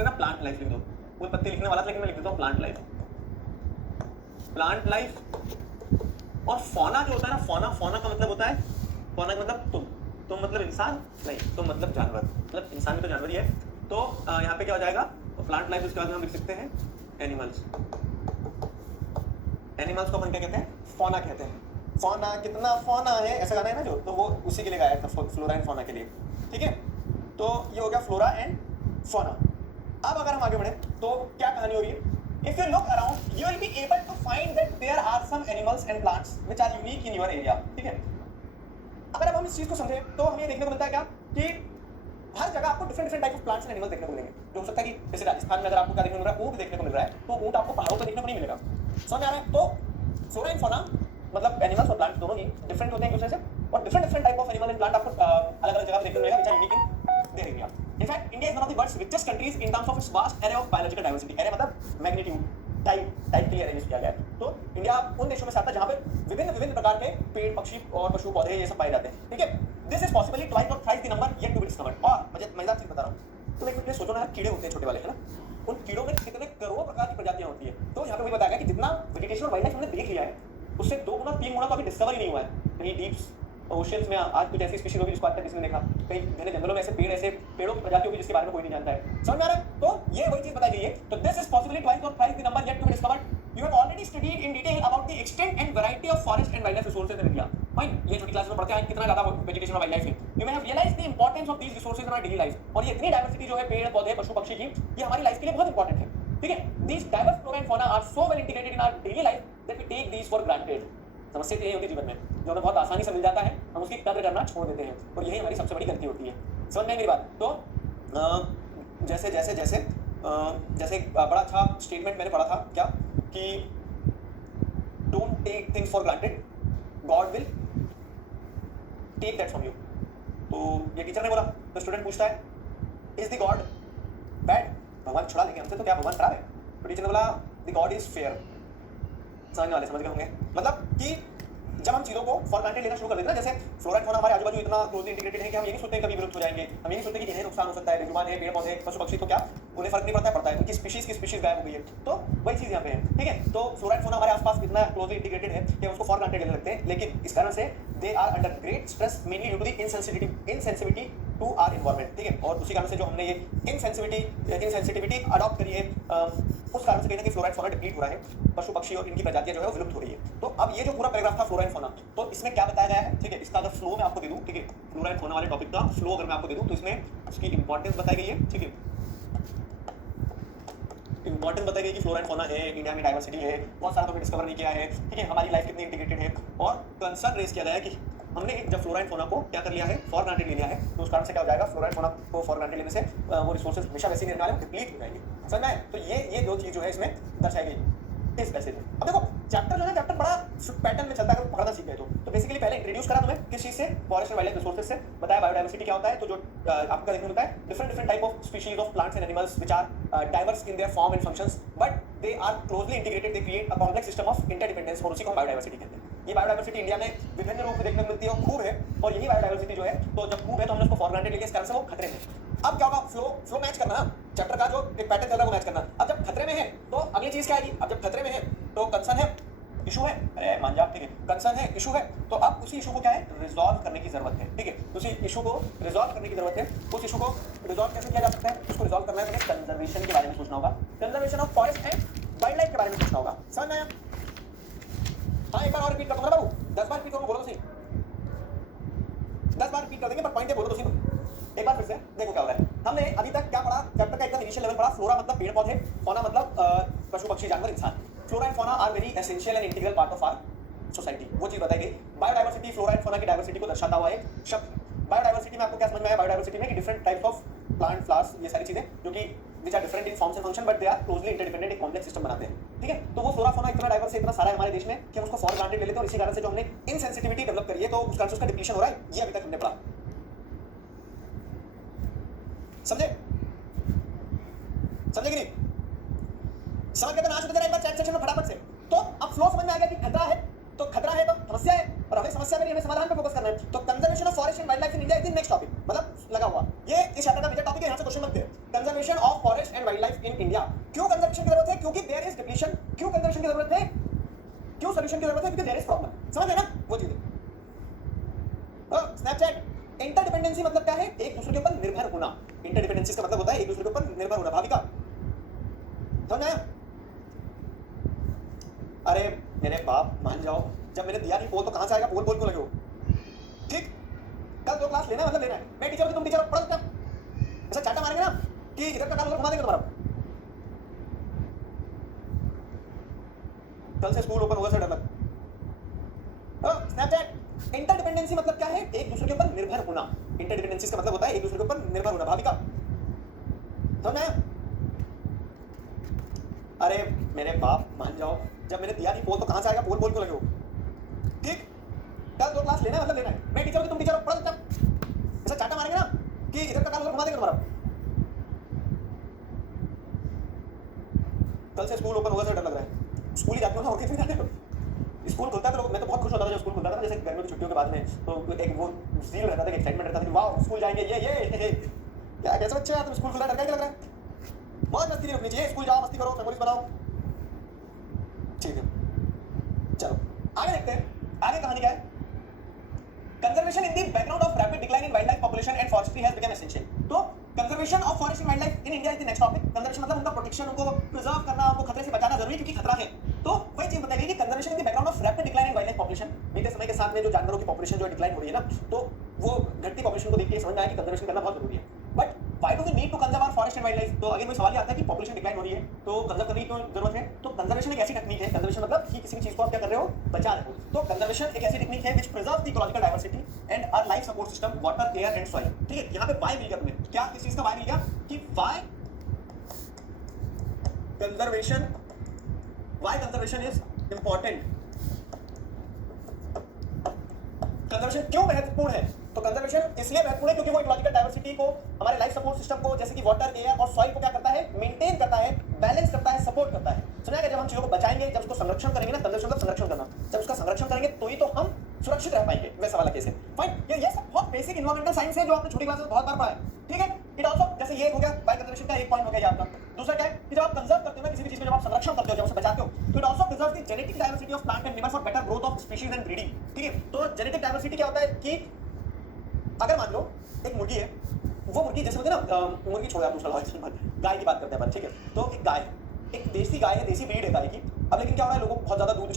सकते हैं ना प्लांट लाइफ लिख दो, उत्पत्ति लिखने वाला था लेकिन मैं लिख देता हूँ प्लांट लाइफ। प्लांट लाइफ और फौना जो होता है ना, फौना का मतलब होता है, फौना का मतलब तुम मतलब इंसान नहीं, तुम मतलब जानवर, मतलब इंसान भी तो जानवर ही है। तो यहाँ पे क्या हो जाएगा, प्लांट लाइफ, उसके बाद हम लिख सकते हैं एनिमल्स। एनिमल्स को अपन क्या कहते हैं, फौना कहते हैं। फौना कितना फौना है, ऐसा गाना है ना जो, तो वो उसी के लिए गाया था, फ्लोरा एंड फौना के लिए, ठीक है। तो ये हो गया फ्लोरा एंड फौना। अब अगर हम आगे बढ़े तो क्या कहानी हो रही है, if you look around you will be able to find that there are some animals and plants which are unique in your area, ठीक है। अगर अब हम इस चीज को समझे तो हमें देखने को मिलता है क्या कि हर जगह आपको different type of plants and animals देखने को मिलेंगे। जो हो सकता है कि जैसे राजस्थान में अगर आपको क्या देखने को मिल रहा है, ऊंट देखने को मिल रहा है, तो ऊंट आपको पहाड़ों पर देखने को नहीं मिलेगा। समझ में आ रहा है। तो फ्लोरा एंड फौना मतलब एनिमल्स और प्लांट्स दोनों ही डिफरेंट होते हैं एक दूसरे से, और different type of animal and plant आपको अलग अलग जगह पे देखने को मिलेगा which are unique in their area. In fact, India is one of the world's richest countries in terms of its vast array of biological diversity. Array मतलब magnitude, type के लिए अरेंज किया गया है। तो इंडिया उन देशों में से आता है जहाँ पे विभिन्न प्रकार के पेड़, पक्षी और पशु पौधे ये सब पाए जाते हैं, ठीक है। दिस इज पॉसिबली ट्वाइस और thrice the number yet to be discovered. और मजेदार चीज बता रहा हूँ, तो एक सोचो ना, कीड़े होते हैं छोटे वाले, है ना, उन कीड़ों में कितने करोड़ों प्रकार की प्रजातियां होती है। तो यहाँ पे वही बताया गया कि जितना वेजिटेशन और वाइल्ड लाइफ हमने देख लिया है, उससे 2 गुना 3 गुना तो अभी डिस्कवर ही नहीं हुआ है। कहीं डीप्स ओशियंस में आज कुछ ऐसी स्पीशीज होगी जिसको आज तक किसी ने देखा, कहीं घने जंगलों में ऐसे पेड़ों की प्रजाति होगी जिसके बारे में कोई नहीं जानता है। समझ में आ रहा है। तो ये वही चीज बताई गई है। तो दिस इज पॉसिबली ट्वाइस और thrice the number yet to be discovered. You have already studied in detail about the extent and variety of forest and wild life resources in India. Fine, ये छोटी class में पढ़ते हैं कितना ज्यादा vegetation और wild life है। You may have realised the importance of these resources in our daily life. और ये इतनी डाइवर्सिटी जो है पेड़ पौधे पशु पक्षी की, ये हमारी लाइफ के लिए बहुत इंपॉर्टेंट है, ठीक है। These diverse flora and fauna are so well integrated in our daily life that we take these for granted. समस्या यही होती है जीवन में, जो हमें बहुत आसानी से मिल जाता है हम उसकी कद्र करना छोड़ देते हैं, और यही हमारी सबसे बड़ी गलती होती है। समझ में मेरी बात। तो जैसे जैसे जैसे जैसे बड़ा अच्छा स्टेटमेंट मैंने पढ़ा था क्या, कि don't take things for granted, God will take that from you. तो ये टीचर ने बोला, तो स्टूडेंट पूछता है इज द गॉड बैड, भगवान छुड़ा लेंगे हमसे तो क्या भगवान खराब है। तो टीचर ने बोला द गॉड इज फेयर। समझने वाले समझ गए होंगे, मतलब कि जब हम चीज़ों को फॉर ग्रांटेड लेना शुरू कर देते हैं, जैसे फ्लोरा एंड फौना हमारे आजू बाजू इतना क्लोजली इंटीग्रेटेड है कि हम ये नहीं सोचते कभी विलुप्त हो जाएंगे, हम ये नहीं सोचते कि इन्हें नुकसान हो सकता है, बेजुबान है पेड़ पौधे पशु पक्षी, तो क्या उन्हें फर्क नहीं पड़ता है, उनकी स्पीशीज की स्पीशीज गायब हो गई है। तो वही चीज़ यहाँ पे है, ठीक है। तो फ्लोरा एंड फौना हमारे आसपास इतना क्लोजली इंटीग्रेटेड है कि हम उसको फॉर ग्रांटेड लेने लगते हैं, लेकिन इस कारण से they are under great stress mainly due to the insensitivity to our environment, ठीक है। और उसी कारण से जो हमने ये इनसेंसिटिविटी अडॉप्ट करी है, उस कारण से कहीं ना कहीं फ्लोरा एंड फौना डिप्लीट हो रहा है, पशु पक्षी और इनकी प्रजातियां जो है वो विलुप्त हो रही है। तो अब ये जो पूरा पैराग्राफ था फ्लोरा एंड फौना, तो इसमें क्या बताया गया है, ठीक है। इसका अगर फ्लो मैं आपको दे दूं, ठीक है, फ्लोरा एंड फौना वाले टॉपिक का फ्लो अगर मैं आपको दे दूं, तो इसमें उसकी इंपॉर्टेंस बताई गई है, ठीक है। इंपॉर्टेंस बताई गई कि फ्लोरा एंड फौना है, इंडिया में डाइवर्सिटी है, बहुत सारा हमें डिस्कवर नहीं किया है, ठीक है, हमारी लाइफ कितनी इंटीग्रेटेड है, और कंसर्न रेज किया गया है कि हमने जब फ्लोरा एंड फौना को क्या कर लिया है, फॉर ग्रांटेड ले लिया है, तो उस कारण से क्या हो जाएगा, फ्लोरा एंड फौना को फॉर ग्रांटेड लेने से वो रिसोर्सेज हमेशा वैसे ही रहने वाले डिप्लीट हो जाएंगे। समझ में आया। तो ये दो चीज जो है इसमें दर्शाई गई इस पैसेज में। अब देखो चैप्टर जो है, चैप्टर बड़ा पैटर्न में चलता है, अगर पढ़ना सीख गए तो बेसिकली पहले इंट्रोड्यूस करा तुम्हें किस चीज से, forest and wild life resources से, बताया बायोडाइवर्सिटी क्या होता है, तो जो आपको देखने मिलता है different type of species of plants and animals which are diverse in their form and functions but they are closely integrated, they create a complex system of interdependence, और उसी को बायोडाइवर्सिटी कहते हैं। ये बायोडाइवर्सिटी इंडिया में विभिन्न रूप में देखने को मिलती है और खूब है, और यही बायोडाइवर्सिटी जो है, तो जब खूब है तो हमने उसको फॉर ग्रांटेड लेके इस कारण से वो खतरे में। अब क्या होगा, फ्लो मैच करना ना, चैप्टर का जो एक पैटर्न चल रहा है वो मैच करना। अब जब खतरे में है तो अगली चीज क्या आएगी, अब जब खतरे में है तो कंसर्न है, इशू है, अरे मान जा, ठीक है, कंसर्न है, इशू है, तो अब उसी इशू को क्या है, रिजॉल्व करने की जरूरत है, ठीक है। उसी इशू को रिजॉल्व करने की जरूरत है। उस इशू को रिजॉल्व कैसे किया जा सकता है, उसको रिजॉल्व करना है तो कंजर्वेशन के बारे में सोचना होगा, conservation of forest and wild life के बारे में सोचना होगा। समझ में आया। हाँ, एक बार और रिपीट कर दूंगा बाबू, 10 बार रिपीट करूंगा, बोलो तो सही, 10 बार रिपीट कर देंगे, पर पॉइंट बोलो तो सही। एक बार फिर से देखो क्या हो रहा है। हमने अभी तक क्या पढ़ा, चैप्टर का एकदम इनिशियल लेवल पढ़ा, फ्लोरा मतलब पेड़ पौधे, फौना मतलब पशु पक्षी जानवर इंसान। Flora and fauna are very essential and integral part of our society, वो चीज बताई गई। बायोडाइवर्सिटी फ्लोरा एंड फौना की डाइवर्सिटी को दर्शाता हुआ एक शब्द। बायोडाइवर्सिटी में आपको क्या समझ में आया, बायोडाइवर्सिटी में कि different types of plant flowers, ये सारी चीजें जो कि which are different in forms and function but they are closely interdependent, एक कॉम्प्लेक्स सिस्टम बनाते हैं, ठीक है। तो वो फ्लोरा फौना इतना डाइवर्स है, इतना सारा है हमारे देश में कि हम उसको फॉर ग्रांटेड ले लेते हैं, और इसी कारण से जो हमने इनसेंसिटिविटी डेवलप करी है, तो उस कारण से उसका डिप्लीशन हो रहा है। ये अभी तक हमने पढ़ा, समझे कि नहीं? समझ गए तो नाच जरा एक बार चैट सेक्शन में फटाफट से। तो अब फ्लो समझ में आ गया कि खतरा है, तो खतरा है तो समस्या है, और हमें समस्या में नहीं, हमें समाधान पे फोकस करना है। तो conservation of forest and wild life in India is the next topic, मतलब लगा हुआ ये इस चैप्टर का मेजर टॉपिक है। यहां से क्वेश्चन बनते हैं। Conservation of forest and wild life in India. क्यों कंजर्वेशन की जरूरत है? क्योंकि देयर इज डिप्लीशन। क्यों कंजर्वेशन की जरूरत है? क्यों सोल्यूशन की जरूरत है? क्योंकि देयर इज प्रॉब्लम। समझ गए ना वो चीजें? स्नैपचैट इंटरडिपेंडेंसी मतलब क्या है? एक दूसरे के ऊपर निर्भर होना। इंटरडिपेंडेंसी का मतलब होता है एक दूसरे के ऊपर निर्भर होना। भाविका समझ आया? अरे मेरे बाप मान जाओ, जब मैंने दिया नहीं पोल तो कहां से आएगा? पोल बोल क्यों लगे हो? ठीक, कल 2 क्लास लेना मतलब लेना है। मैं टीचर हूं, तुम टीचर हो, पढ़ो चुपचाप। ऐसा चाटा मारेंगे ना कि इधर का कान उधर घुमा देंगे तुम्हारा। कल से स्कूल ओपन होगा से डर लग। स्नैपचैट इंटरडिपेंडेंसी मतलब क्या है? एक दूसरे के ऊपर निर्भर होना। इंटरडिपेंडेंसी का मतलब होता है एक दूसरे के ऊपर निर्भर होना। भाविका समझ आया? अरे मेरे बाप मान जाओ, जब मैंने दिया नहीं पोल तो कहां से आएगा? पोल बोल क्यों लगे हो? ठीक, कल 2 क्लास लेना है मतलब लेना है। मैं टीचर हूं, तुम टीचर हो, पढ़ो चुपचाप। ऐसा चाटा मारेंगे ना कि इधर का कान उधर घुमा देंगे तुम्हारा। कल से स्कूल ओपन होगा से डर लग रहा है। स्कूल ही जाते हो ना, और कहीं जाते हो? स्कूल खुलता है तो मैं तो बहुत खुश होता था जब स्कूल खुलता था ना, जैसे गर्मियों की छुट्टियों के बाद में, तो एक वो जील रहता था, एक्साइटमेंट रहता था कि वाह स्कूल जाएंगे, ये क्या कैसे बच्चे यार, तुम स्कूल खुला, डर क्या लग रहा है? बहुत मस्ती नहीं रुकनी चाहिए, स्कूल जाओ, मस्ती करो, मेमोरीज बनाओ। ठीक है, चलो आगे देखते हैं, आगे कहानी क्या है? Conservation in the background of rapid decline in wildlife population and forestry has become essential. तो conservation of forest and wild life in India is the next topic. Conservation मतलब उनका प्रोटेक्शन, उनको प्रिजर्व करना, उनको खतरे से बचाना जरूरी है क्योंकि खतरा है। तो वही चीज बताइए कि conservation in the background of rapid decline in wildlife population, बीते समय के साथ में जो जानवरों की पॉपुलेशन जो डिक्लाइन हो रही है ना, तो वो घटती पॉपुलेशन को देख के समझ में आया कि कंजर्वेशन करना बहुत जरूरी है। But why do we need to conserve our forest and wild life? तो अगेन वही सवाल आता है कि पॉपुलेशन डिक्लाइन हो रही है तो कंजर्व करने की क्यों जरूरत है? तो कंजर्वेशन एक ऐसी टेक्निक है, कंजर्वेशन मतलब कि किसी भी चीज को आप क्या कर रहे हो? बचा रहे हो। तो कंजर्वेशन एक ऐसी टेक्निक है which preserve the ecological diversity and our life support system, water, air and soil. ठीक है, यहां पे वाई मिल गया तुम्हें। क्या किस चीज का वाई मिल गया? कि why conservation, why conservation is important. Conservation क्यों महत्वपूर्ण है? तो कंजर्वेशन इसलिए महत्वपूर्ण है क्योंकि वो इकोलॉजिकल डाइवर्सिटी को, हमारे लाइफ सपोर्ट सिस्टम को, जैसे कि वाटर, एयर और सॉइल को क्या करता है? मेंटेन करता है, बैलेंस करता है, सपोर्ट करता है। सुना है जब हम चीजों को बचाएंगे, जब उसको संरक्षण करेंगे ना, कंजर्वेशन मतलब संरक्षण करना, जब उसका संरक्षण करेंगे तो ही तो हम सुरक्षित रह पाएंगे। वैसा वाला केस है। फाइन, ये सब बहुत बेसिक एनवायरमेंटल साइंस है जो आपने छोटी क्लास में बहुत बार पढ़ा है। ठीक है, इट आल्सो, जैसे ये हो गया बाय कंजर्वेशन का एक पॉइंट हो गया आपका। दूसरा क्या है कि जब आप कंजर्व करते हो ना किसी भी चीज में, जब आप संरक्षण करते हो, जब उसे बचाते हो, तो it also preserves the genetic diversity of plant and animal for better growth of species and breeding. ठीक है, तो जेनेटिक डाइवर्सिटी क्या होता है कि अगर मान लो एक मुर्गी है, वो मुर्गी जैसे होती है ना, मुर्गी छोड़ यार दूसरा गाय की बात करते हैं अपन। ठीक है, तो एक गाय, एक देसी गाय है, देसी ब्रीड है गाय की। अब लेकिन क्या हो रहा है, लोगों को बहुत ज्यादा दूध